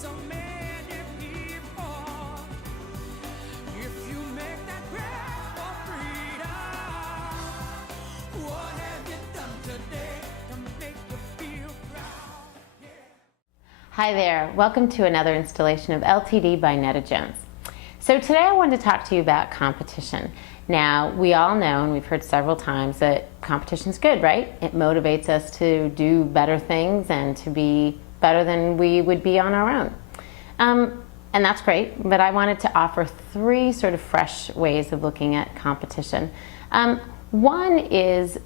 so many people. If you make that grab for freedom, what have you done today to make you feel proud? Yeah. Hi there, welcome to another installation of LTD by Netta Jones. So today I wanted to talk to you about competition. Now, we all know, and we've heard several times, that competition's good, right? It motivates us to do better things and to be better than we would be on our own. And that's great, but I wanted to offer three sort of fresh ways of looking at competition. One is,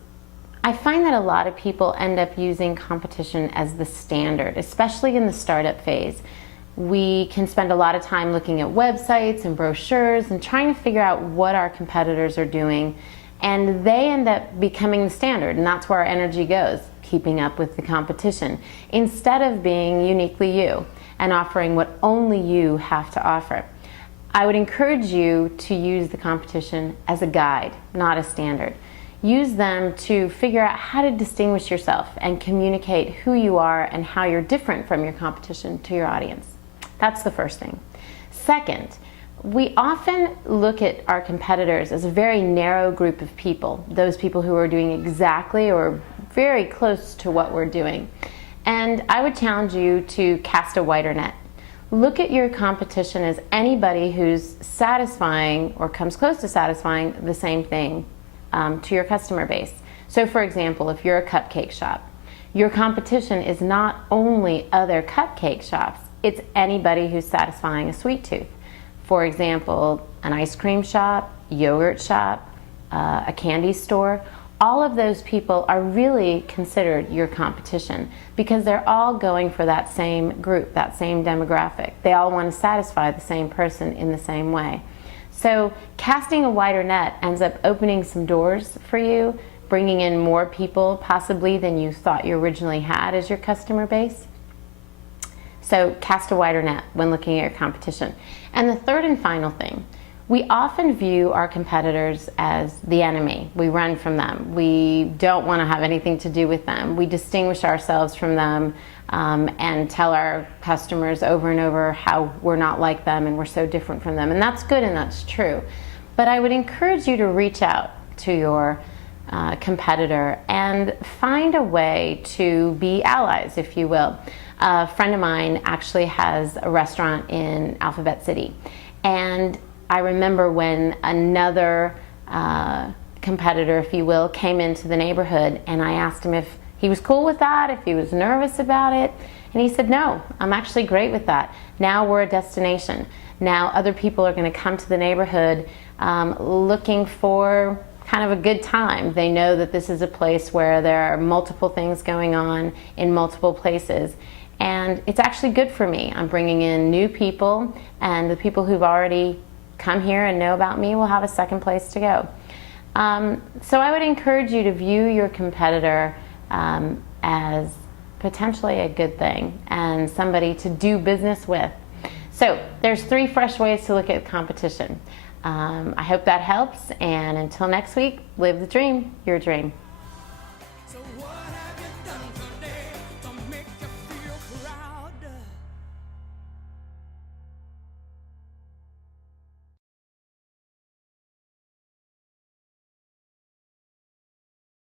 I find that a lot of people end up using competition as the standard, especially in the startup phase. We can spend a lot of time looking at websites and brochures and trying to figure out what our competitors are doing, and they end up becoming the standard, and that's where our energy goes, keeping up with the competition, instead of being uniquely you and offering what only you have to offer. I would encourage you to use the competition as a guide, not a standard. Use them to figure out how to distinguish yourself and communicate who you are and how you're different from your competition to your audience. That's the first thing. Second, we often look at our competitors as a very narrow group of people, those people who are doing exactly or very close to what we're doing. And I would challenge you to cast a wider net. Look at your competition as anybody who's satisfying or comes close to satisfying the same thing to your customer base. So for example, if you're a cupcake shop, your competition is not only other cupcake shops, it's anybody who's satisfying a sweet tooth. For example, an ice cream shop, yogurt shop, a candy store. All of those people are really considered your competition because they're all going for that same group, that same demographic. They all want to satisfy the same person in the same way. So casting a wider net ends up opening some doors for you, bringing in more people possibly than you thought you originally had as your customer base. So cast a wider net when looking at your competition. And the third and final thing, we often view our competitors as the enemy. We run from them. We don't want to have anything to do with them. We distinguish ourselves from them and tell our customers over and over how we're not like them and we're so different from them. And that's good and that's true. But I would encourage you to reach out to your competitor and find a way to be allies, if you will. A friend of mine actually has a restaurant in Alphabet City, and I remember when another competitor, if you will, came into the neighborhood, and I asked him if he was cool with that, if he was nervous about it, and he said, no, I'm actually great with that. Now we're a destination. Now other people are going to come to the neighborhood looking for kind of a good time. They know that this is a place where there are multiple things going on in multiple places. And it's actually good for me. I'm bringing in new people, and the people who've already come here and know about me will have a second place to go. So I would encourage you to view your competitor as potentially a good thing and somebody to do business with. So there's three fresh ways to look at competition. I hope that helps, and until next week, live the dream, your dream. So